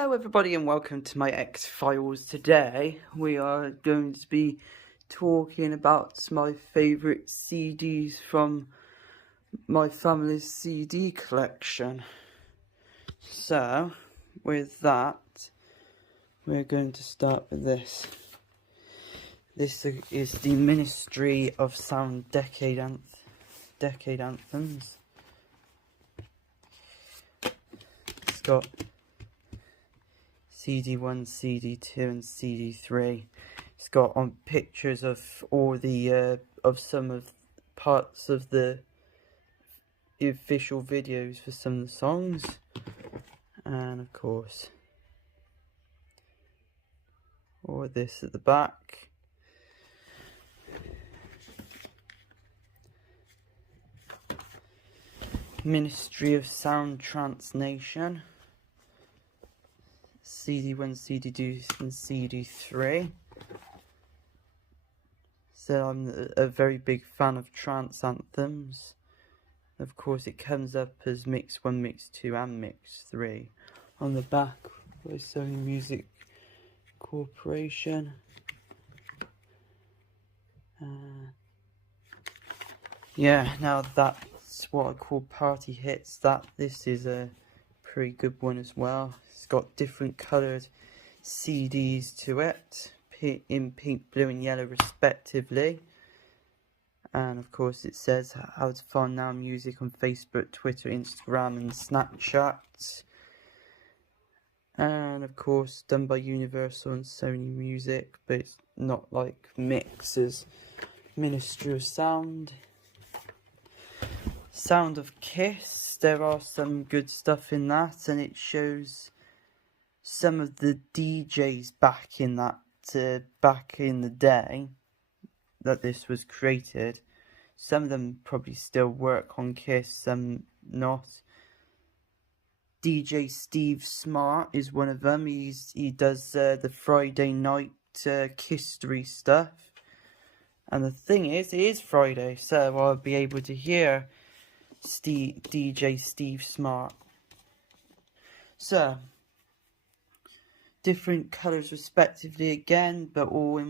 Hello everybody and welcome to my X-Files. Today we are going to be talking about my favourite CDs from my family's CD collection. So, with that, we're going to start with this. This is the Ministry of Sound Decade Anthems. It's got CD1, CD2 and CD3. It's got on pictures of all the of some of parts of the official videos for some of the songs, and of course all of this at the back. Ministry of Sound Trance Nation. CD1, CD2 and CD3. So I'm a very big fan of trance anthems. Of course it comes up as Mix 1, Mix 2 and Mix 3 on the back by Sony Music Corporation. Yeah, now that's what I call party hits. This is a pretty good one as well. It's got different coloured CDs to it, in pink, blue and yellow respectively. And of course it says how to find now music on Facebook, Twitter, Instagram and Snapchat. And of course done by Universal and Sony Music, but it's not like Mix's Ministry of Sound. Sound of Kiss, there are some good stuff in that, and it shows some of the DJs back in the day that this was created. Some of them probably still work on Kiss, some not. DJ Steve Smart is one of them. He does the Friday night Kisstory stuff. And the thing is, it is Friday, so I'll be able to hear DJ Steve Smart. So, different colours respectively again, but all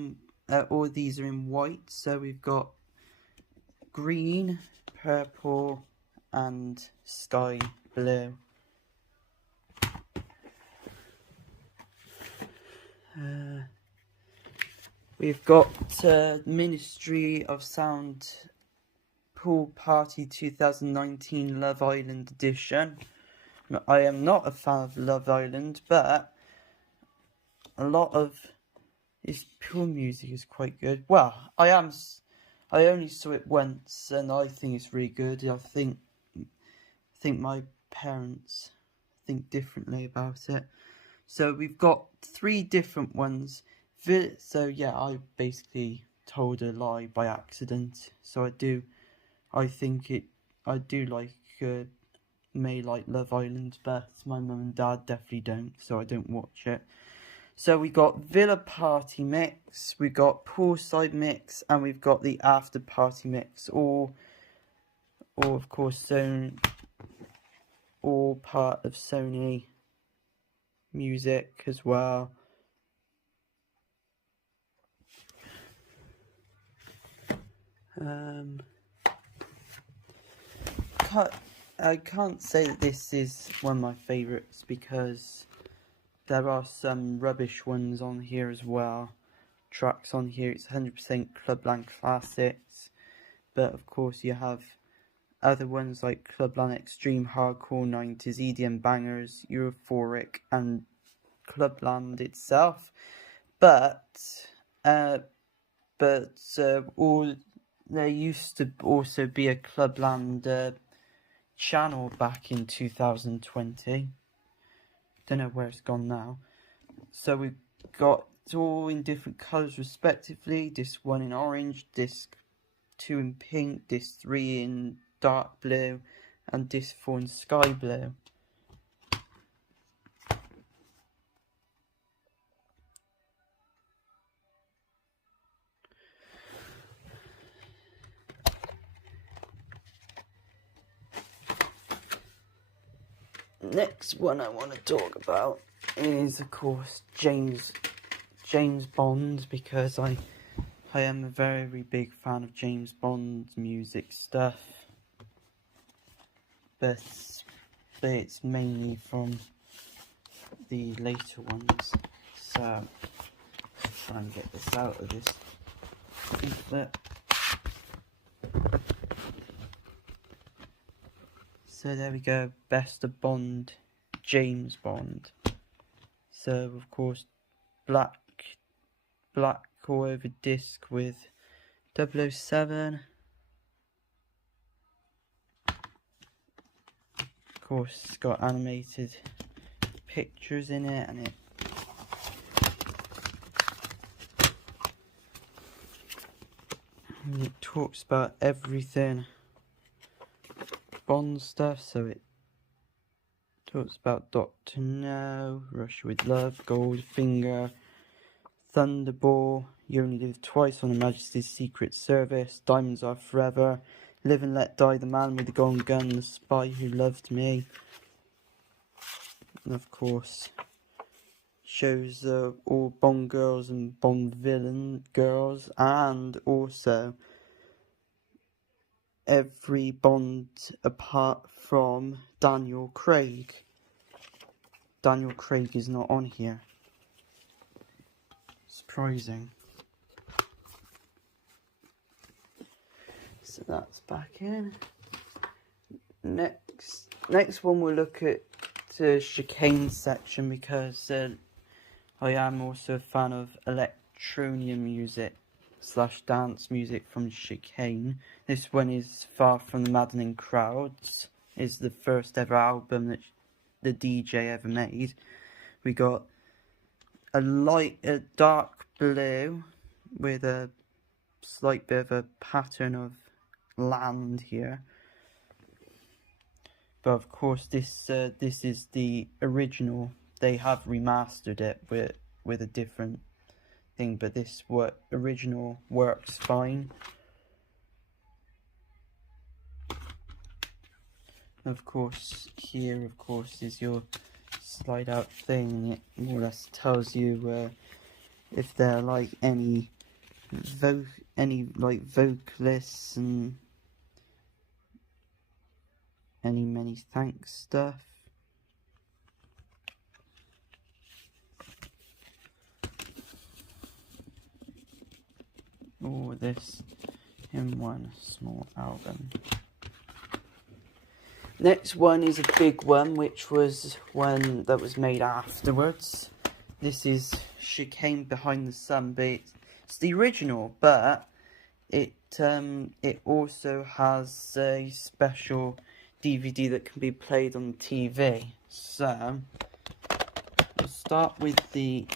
these are in white. So we've got green, purple and sky blue. We've got Ministry of Sound Pool Party 2019 Love Island Edition. I am not a fan of Love Island, but a lot of its pool music is quite good. Well, I only saw it once, and I think it's really good. I think my parents think differently about it. So we've got 3 different ones. So yeah, I basically told a lie by accident. So I do like may like Love Island, but my mum and dad definitely don't, so I don't watch it. So we got Villa Party Mix, we got Poolside Mix, and we've got the After Party Mix, all of course all part of Sony Music as well. I can't say that this is one of my favourites because there are some rubbish ones on here as well. Tracks on here, it's 100% Clubland classics, but of course you have other ones like Clubland Extreme Hardcore 90s, EDM Bangers, Euphoric and Clubland itself. But there used to also be a Clubland channel back in 2020. Don't know where it's gone now. So we've got it all in different colours respectively. Disc 1 in orange, disc 2 in pink, disc 3 in dark blue, and disc 4 in sky blue. Next one I want to talk about is, of course, James Bond, because I am a very big fan of James Bond's music stuff, but it's mainly from the later ones. So let's try and get this out of this leaflet. So there we go, Best of Bond, James Bond. So of course, black all over disc with 007. Of course, it's got animated pictures in it, and it talks about everything Bond stuff. So it talks about Doctor No, Russia with Love, Goldfinger, Thunderball, You Only Live Twice on Her Majesty's Secret Service, Diamonds Are Forever, Live and Let Die, The Man with the Golden Gun, The Spy Who Loved Me. And of course, shows all Bond girls and Bond villain girls, and also every Bond apart from Daniel Craig. Daniel Craig is not on here. Surprising. So that's back in. Next one we'll look at the chicane section, because I am also a fan of electronia music / dance music from chicane. This one is Far From the Maddening Crowds. It's the first ever album that the DJ ever made. We got a dark blue with a slight bit of a pattern of land here. But of course, this is the original. They have remastered it with a different thing, but this original works fine. Of course, here is your slide out thing, and it more or less tells you if there are like any vocalists and any many thanks stuff. All this in one small album. Next one is a big one, which was one that was made afterwards. This is Chicane Behind the Sun, but it's the original, but it also has a special DVD that can be played on TV. So we'll start with the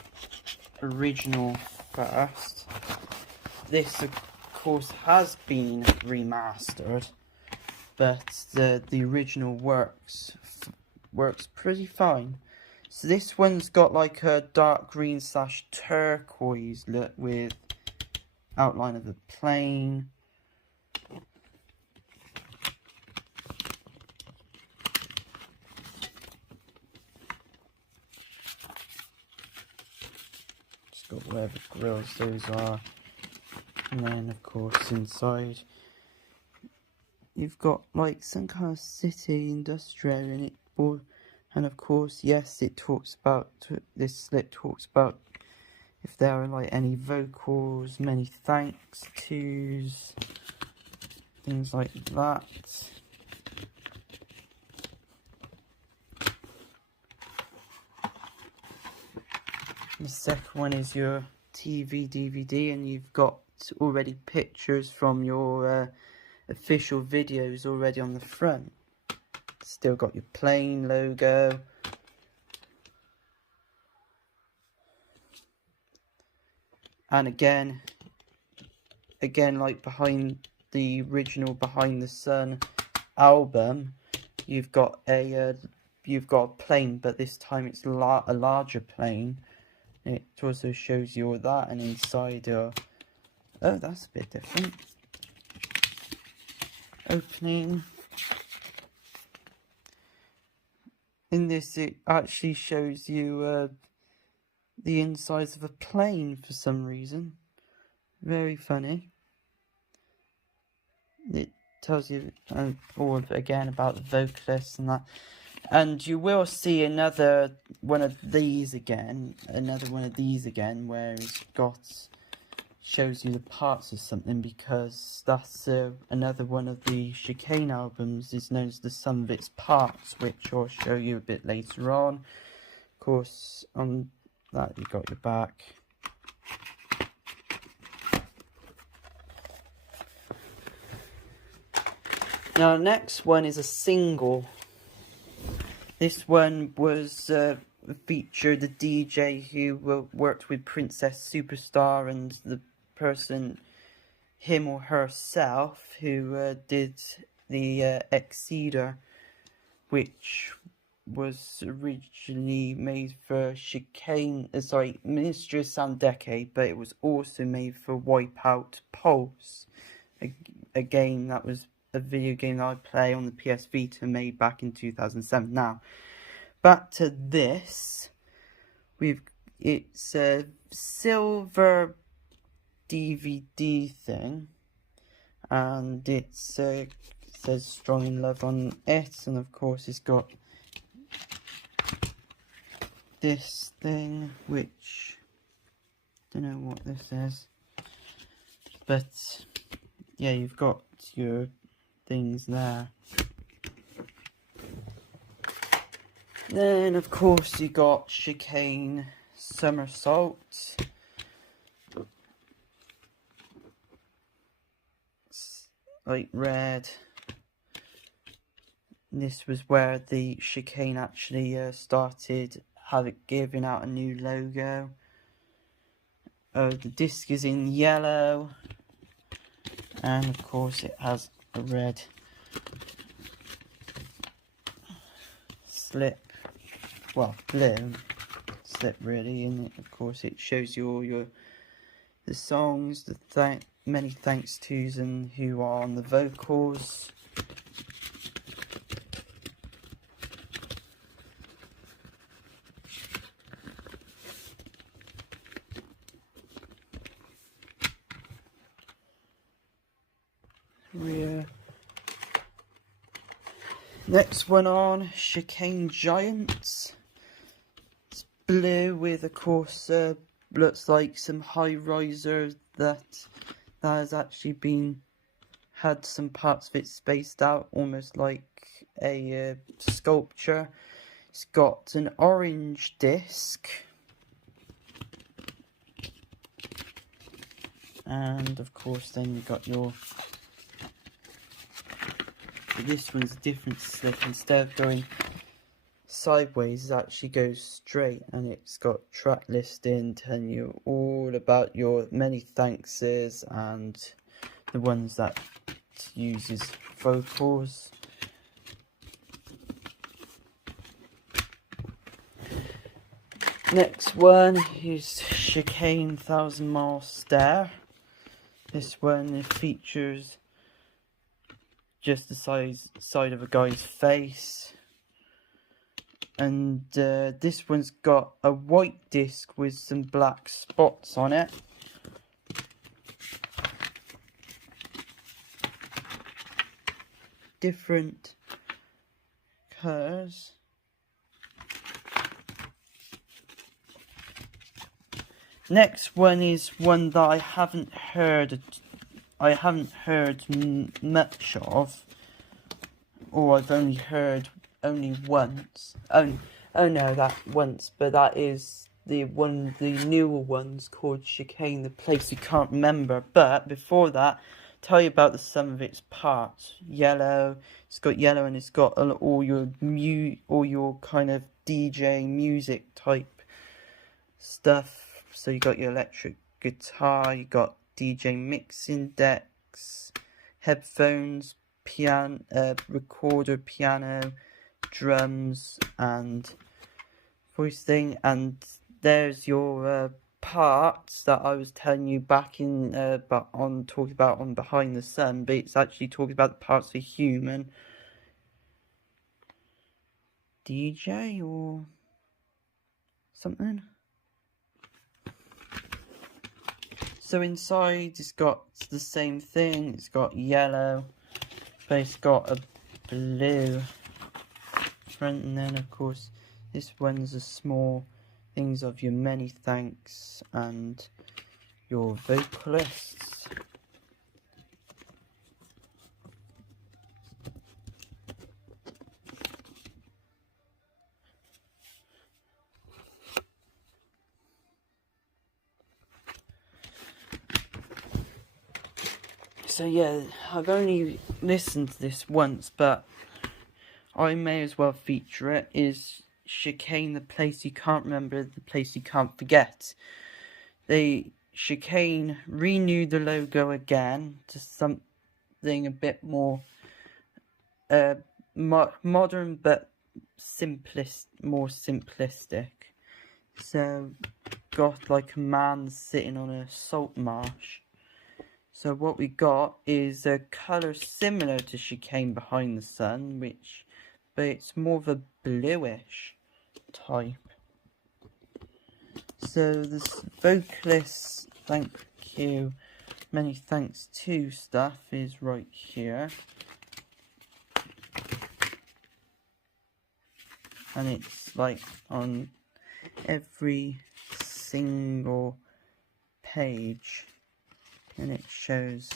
original first. This, of course, has been remastered, but the original works pretty fine. So this one's got like a dark green / turquoise look with outline of the plane. Just got whatever grills those are. And then, of course, inside you've got like some kind of city industrial in it, and of course, yes, it talks about, this slip talks about if there are like any vocals, many thanks tos, things like that. The second one is your TV DVD, and you've got already pictures from your official videos already on the front. Still got your plane logo. And again like behind the original Behind the Sun album, you've got a plane, but this time it's a larger plane. It also shows you all that, and inside oh, that's a bit different. Opening. In this, it actually shows you the insides of a plane for some reason. Very funny. It tells you all again about the vocalists and that. And you will see another one of these again, where it's got, shows you the parts of something, because that's another one of the Chicane albums, is known as the sum of its parts, which I'll show you a bit later on. Of course, on that you got your back. Now, the next one is a single. This one was featured the DJ who worked with Princess Superstar, and the person, him or herself, who did the Exceder, which was originally made for Ministry of Sound Decade, but it was also made for Wipeout Pulse, a game that was a video game that I play on the PS Vita, made back in 2007. Now, back to this. It's a silver DVD thing, and it says Strong in Love on it, and of course it's got this thing, which I don't know what this is, but yeah, you've got your things there. Then of course you got Chicane Somersault. It's like red. This was where the Chicane actually started giving out a new logo. The disc is in yellow, and of course it has a red slip, well, blue slip really, and of course it shows you all the songs, the many thanks tos, and who are on the vocals. Next one on, Chicane Giants. It's blue with, of course, looks like some high riser that has actually had some parts of it spaced out, almost like a sculpture. It's got an orange disc, and of course then you've got your, this one's a different slip. Instead of going sideways, it actually goes straight, and it's got track listing telling you all about your many thankses and the ones that uses vocals. Next one is Chicane 1000 Mile Stare. This one features just the side of a guy's face, and this one's got a white disc with some black spots on it. Different colours. Next one is one that I haven't heard much of, or I've only heard once. Oh no, that once, but that is the newer ones called Chicane the Place You Can't Remember. But before that, tell you about the sum of its parts. Yellow, it's got yellow, and it's got all your kind of DJ music type stuff. So you got your electric guitar, you got DJ mixing decks, headphones, piano, recorder, piano, drums, and voice thing. And there's your parts that I was telling you back in, talking about on Behind the Sun, but it's actually talking about the parts of a human. DJ or something. So inside it's got the same thing, it's got yellow, but it's got a blue front, and then of course this one's the small things of your many thanks and your vocalists. So yeah, I've only listened to this once, but I may as well feature it. Is Chicane the place you can't remember, the place you can't forget? Chicane renewed the logo again to something a bit more modern, but more simplistic. So got like a man sitting on a salt marsh. So what we got is a colour similar to Chicane Behind the Sun, but it's more of a bluish type. So this vocalist thank you, many thanks to stuff is right here. And it's like on every single page. And it shows.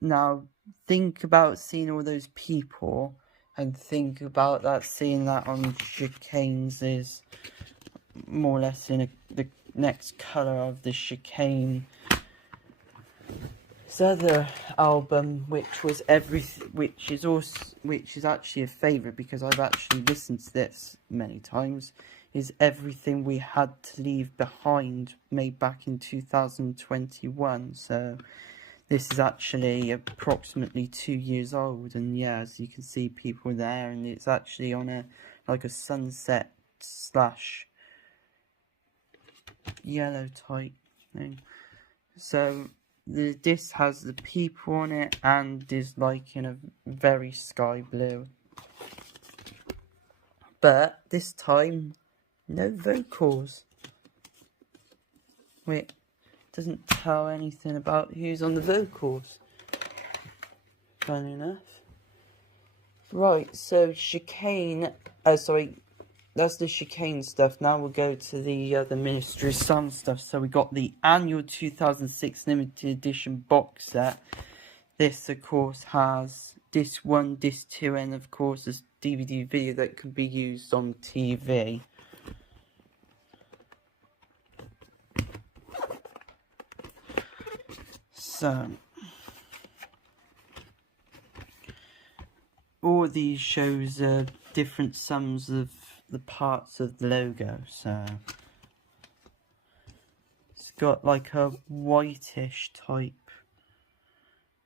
Now think about seeing all those people, and think about that, seeing that on Chicane's is more or less in the next colour of the Chicane's other album, which is actually a favourite because I've actually listened to this many times. Is Everything We Had to Leave Behind, made back in 2021. So this is actually approximately 2 years old, and yeah, as you can see, people there, and it's actually on a sunset / yellow type thing. So this has the people on it and is like in a very sky blue, but this time no vocals. Wait, doesn't tell anything about who's on the vocals. Funny enough. Right, so Chicane, that's the Chicane stuff. Now we'll go to the other Ministry of Sound stuff. So we got the annual 2006 limited edition box set. This, of course, has disc 1, disc 2, and of course this DVD video that could be used on TV. So all of these shows different sums of the parts of the logo. So it's got like a whitish type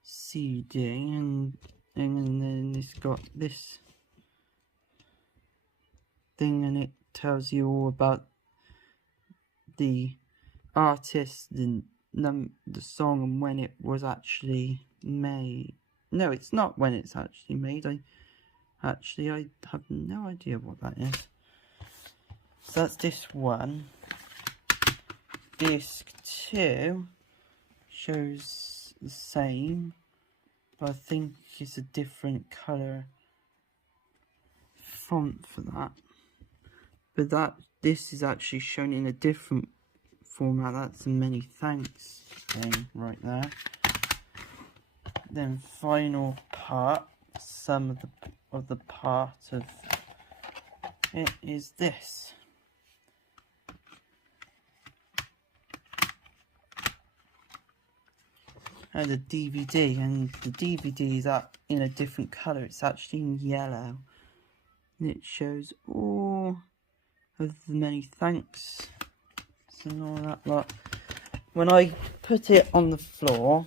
CD, and then it's got this thing, and it tells you all about the artist, the song, and when it was actually made. No, it's not when it's actually made. I have no idea what that is. So that's disc 1. Disc 2 shows the same, but I think it's a different colour font for that. But this is actually shown in a different format. That's a many thanks thing right there. Then final part, some of the part of it is this. And the DVD, and the DVD is in a different colour. It's actually in yellow, and it shows all of the many thanks and all that lot. When I put it on the floor,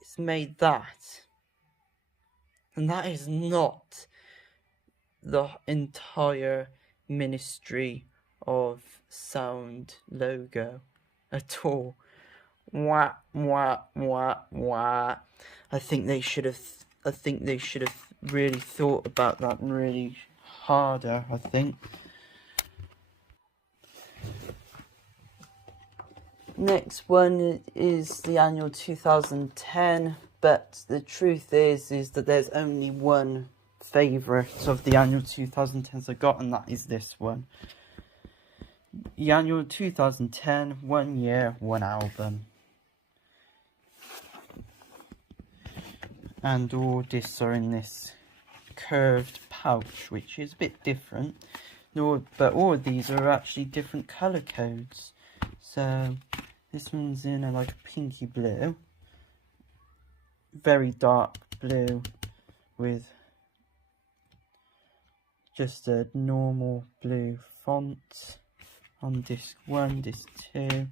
it's made that, and that is not the entire Ministry of Sound logo at all. Wah, wah, wah, wah. I think they should have really thought about that really harder, I think. Next one is the annual 2010, but the truth is that there's only one favourite of the annual 2010s I got, and that is this one. The annual 2010, 1 year, 1 album. And all discs are in this curved pouch, which is a bit different. But all of these are actually different colour codes. So this one's in a like a pinky blue, very dark blue with just a normal blue font. On disc 1, disc 2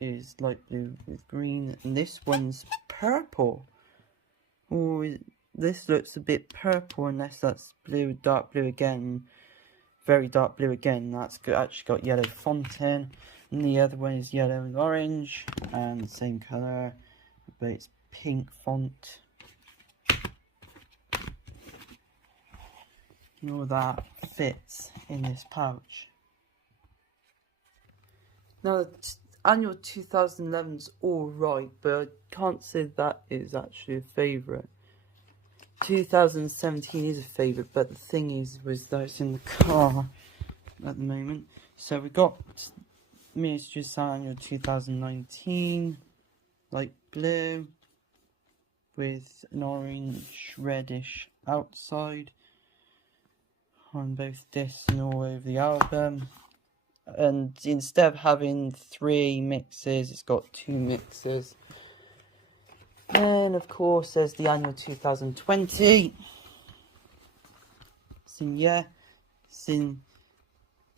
is light blue with green, and this one's purple. Oh, this looks a bit purple, unless that's blue, dark blue again, very dark blue again. That's actually got yellow font in, and the other one is yellow and orange, and the same colour, but it's pink font. And all that fits in this pouch. Now, the annual 2011's alright, but I can't say that is actually a favourite. 2017 is a favourite, but the thing was that it's in the car at the moment. So we got Ministry of Sound annual 2019, light blue, with an orange reddish outside on both discs and all over the album. And instead of having 3 mixes, it's got 2 mixes. And of course there's the annual 2020.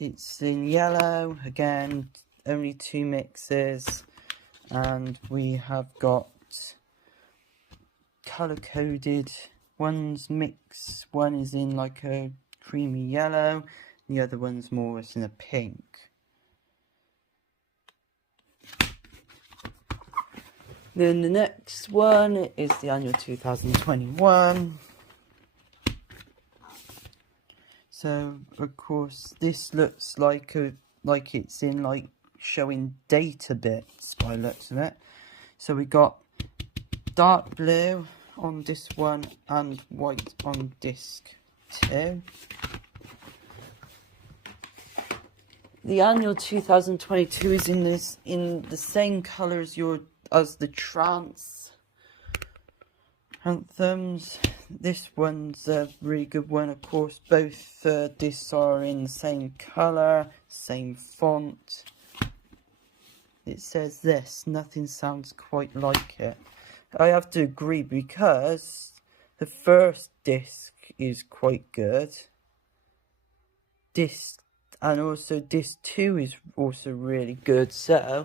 It's in yellow, again, only 2 mixes. And we have got colour coded. One's mix, one is in like a creamy yellow, the other one's more in a pink. Then the next one is the annual 2021. So of course this looks like it's in like showing data bits by the looks of it. So we got dark blue on disc 1 and white on disc 2. The annual 2022 is in the same colour as the trance anthems. This one's a really good one, of course. Both discs are in the same colour, same font. It says this, nothing sounds quite like it. I have to agree, because the first disc is quite good. And also disc 2 is also really good, so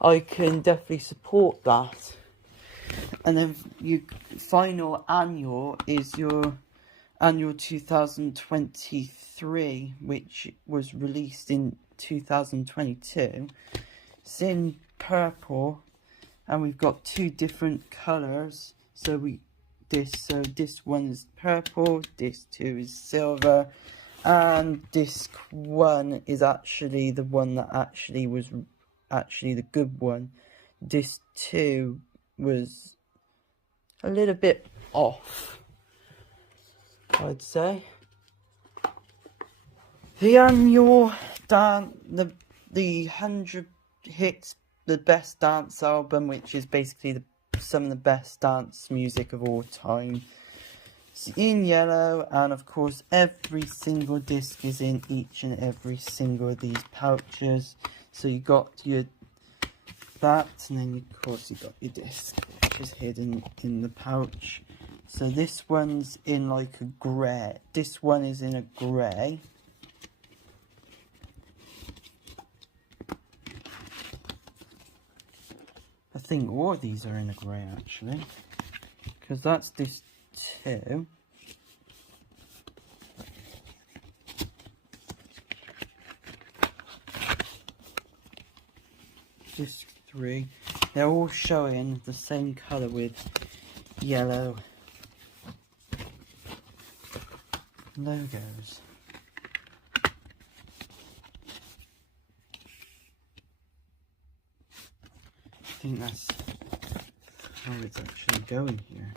I can definitely support that. And then your final annual is your annual 2023, which was released in 2022. It's in purple, and we've got 2 different colours. So disc 1 is purple, disc 2 is silver, and disc 1 is actually the one that was the good one. Disc 2 was a little bit off, I'd say. The annual the 100 hits, the best dance album, which is basically some of the best dance music of all time. It's in yellow, and of course every single disc is in each and every single of these pouches. So you got that, and then of course you got your disc, which is hidden in the pouch. So this one's in like a grey. This one is in a grey. I think all of these are in a grey actually, because that's disc 2. Disc 3. they're all showing the same colour with yellow logos. I think that's how it's actually going here.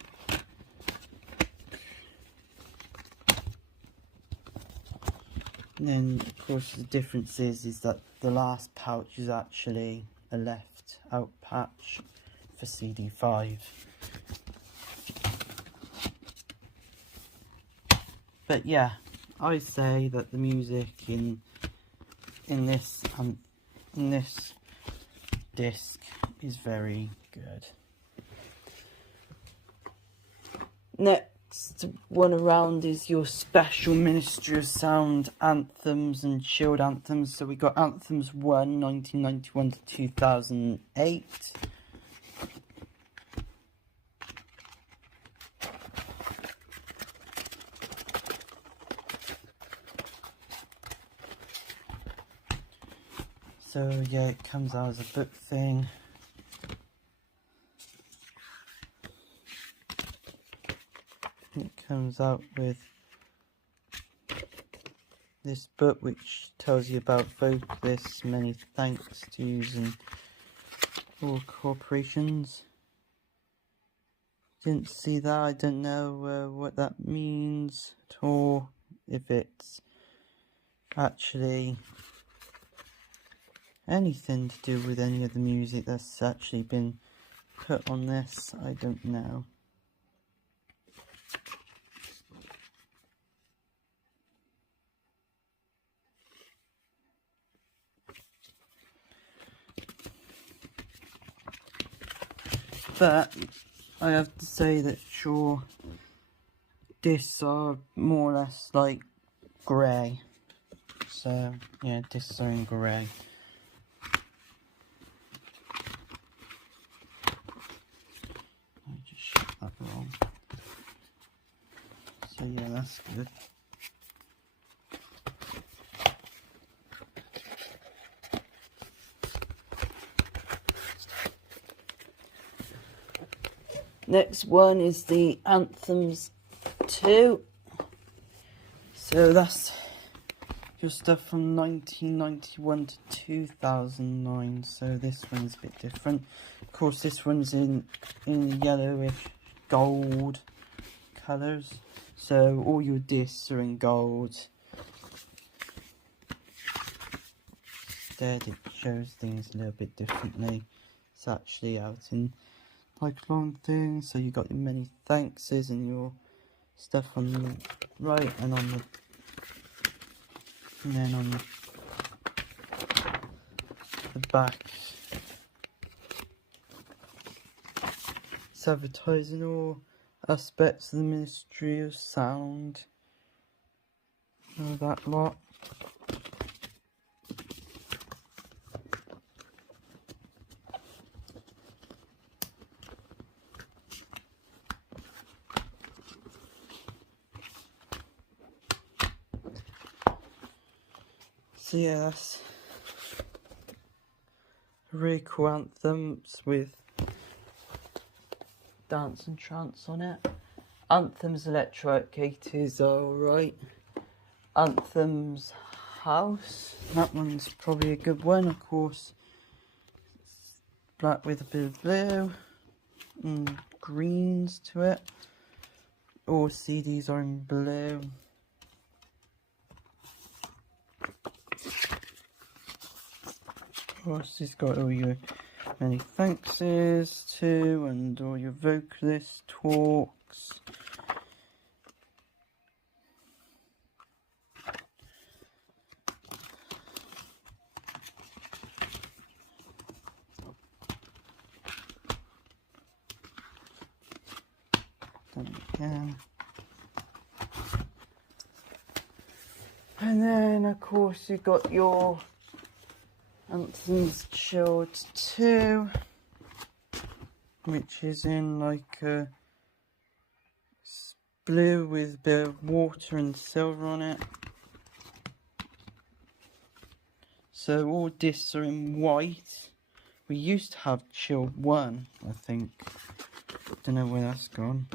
And then of course the difference is that the last pouch is actually a left out patch for CD5. But yeah, I say that the music in this disc is very good. Next one around is your special Ministry of Sound anthems and chilled anthems. So we got Anthems 1, 1991 to 2008. So yeah, it comes out as a book thing. It comes out with this book which tells you about vocalists, many thanks to's and all corporations. Didn't see that, I don't know what that means at all, if it's actually anything to do with any of the music that's actually been put on this, I don't know. But I have to say that sure, discs are more or less like grey. So yeah, discs are in grey. I just shut that wrong. So yeah, that's good. Next one is the Anthems 2. So that's your stuff from 1991 to 2009. So this one's a bit different. Of course, this one's in yellowish gold colours. So all your discs are in gold. Instead, it shows things a little bit differently. It's actually out in like long thing, so you got your many thankses and your stuff on the right and on then on the back. It's advertising all aspects of the Ministry of Sound, all that lot. So yeah, that's really cool anthems with Dance and Trance on it. Anthems Electric 80s are alright. Anthems House, that one's probably a good one, of course. It's black with a bit of blue and greens to it. All CDs are in blue. Of course, it's got all your many thankses too, and all your vocalist talks. Done again. And then, of course, you've got your Anthems Chilled 2, which is in like a blue with a bit of water and silver on it. So all discs are in white, We used to have Chill 1, I think. Don't know where that's gone.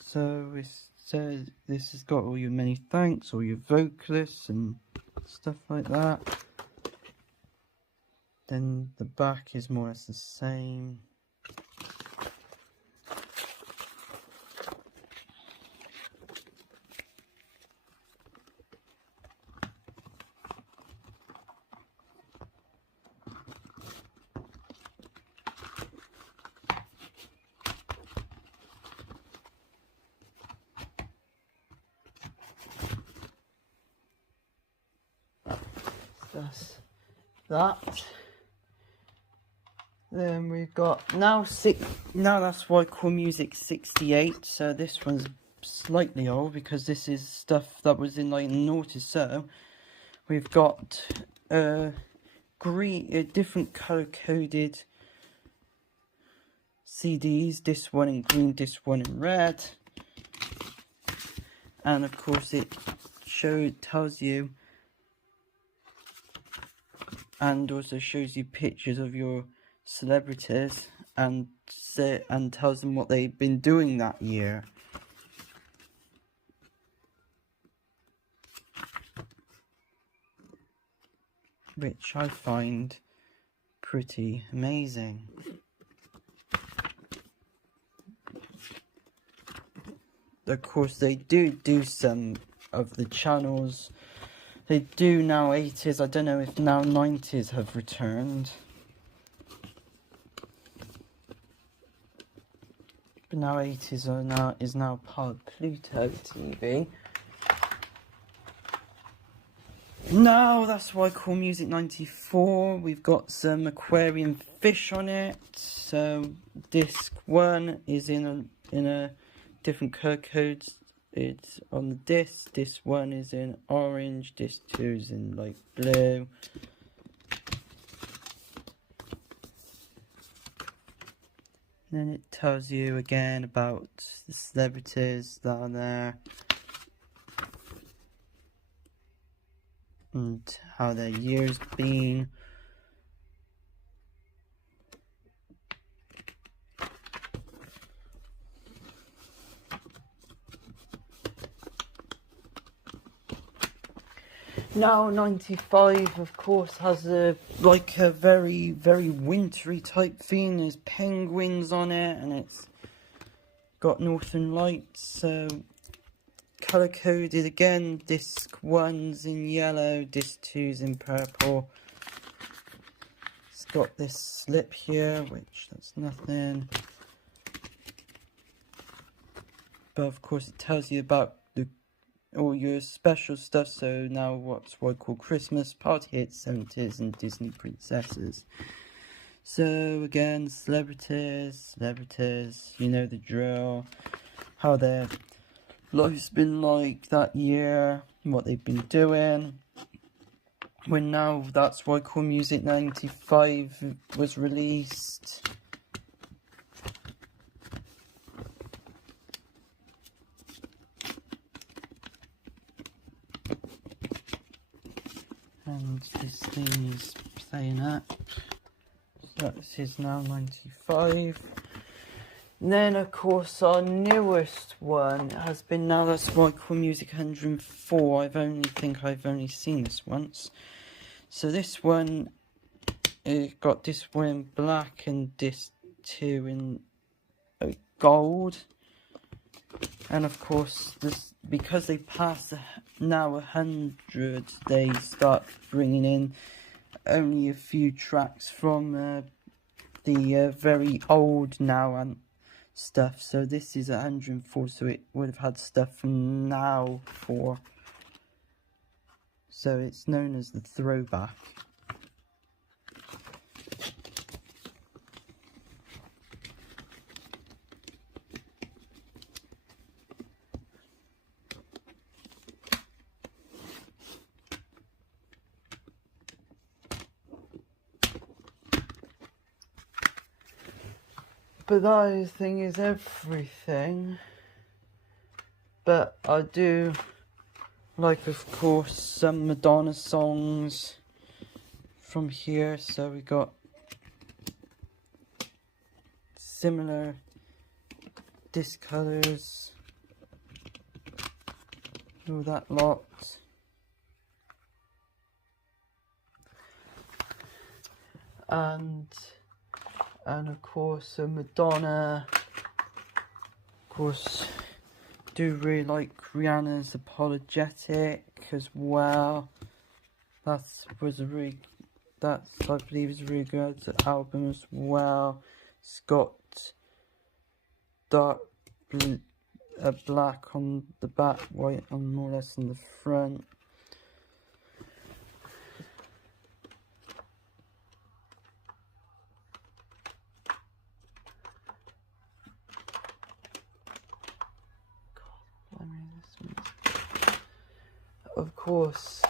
So it says this has got all your many thanks, all your vocalists and stuff like that. Then the back is more or less the same. That's that. Then we've got now that's why I call music 68. So this one's slightly old because this is stuff that was in like noughties. So we've got different color coded CDs. This one in green, this one in red, and of course it tells you. And also shows you pictures of your celebrities and tells them what they've been doing that year. Which I find pretty amazing. Of course, they do some of the channels. They do now 80s. I don't know if now 90s have returned. But now 80s is now part of Pluto TV. Now that's why I call music 94. We've got some aquarium fish on it. So disc 1 is in a different color codes. It's on the disc. Disc 1 is in orange. Disc 2 is in like blue. Then it tells you again about the celebrities that are there and how their year's been. Now 95 of course has a very, very wintry type theme. There's penguins on it and it's got Northern Lights. So colour coded again. Disc 1's in yellow, disc 2's in purple. It's got this slip here, which that's nothing. But of course it tells you about all your special stuff. So now what's what I call Christmas, party hits, 70s and Disney princesses. So again, celebrities, you know the drill, how their life's been like that year, what they've been doing. When now that's why I call music 95 was released. And this thing is playing up. So this is now 95. And then of course our newest one has been now that's why I call music 104. I've only seen this once. So this one, it got this one in black and this 2 in gold. And of course, because they passed now 100, they start bringing in only a few tracks from the very old now and stuff. So this is 104, so it would have had stuff from now 4. So it's known as the throwback. But that thing is everything. But I do like, of course, some Madonna songs from here. So we got similar disc colours, all that lot. And of course Madonna. Of course, do really like Rihanna's Apologetic as well. I believe is a really good album as well. It's got dark black on the back, white on more or less on the front. Of course,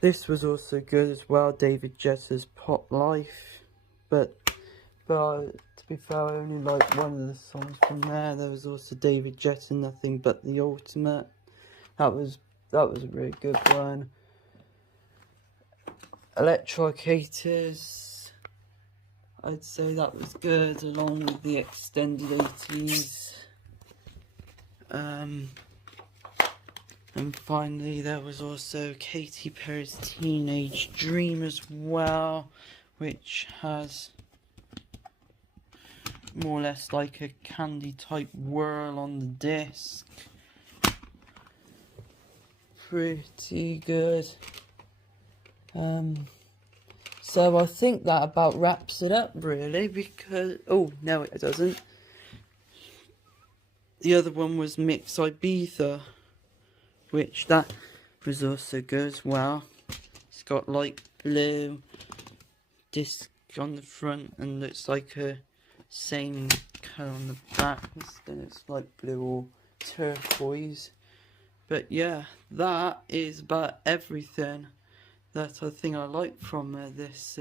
this was also good as well, David Guetta's Pop Life, but to be fair, I only like one of the songs from there. There was also David Guetta, Nothing But the Ultimate. That was a really good one. Electrocators, I'd say that was good, along with the Extended 80s. And finally, there was also Katy Perry's Teenage Dream as well, which has more or less like a candy type whirl on the disc. Pretty good. So I think that about wraps it up, really, because oh no, it doesn't. The other one was Mix Ibiza, which that was also good as well. It's got light blue disc on the front and looks like a same colour on the back. Then it's light blue or turquoise. But yeah, that is about everything that I think I like from this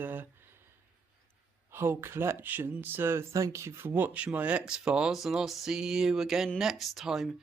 whole collection. So thank you for watching my X-Files, and I'll see you again next time.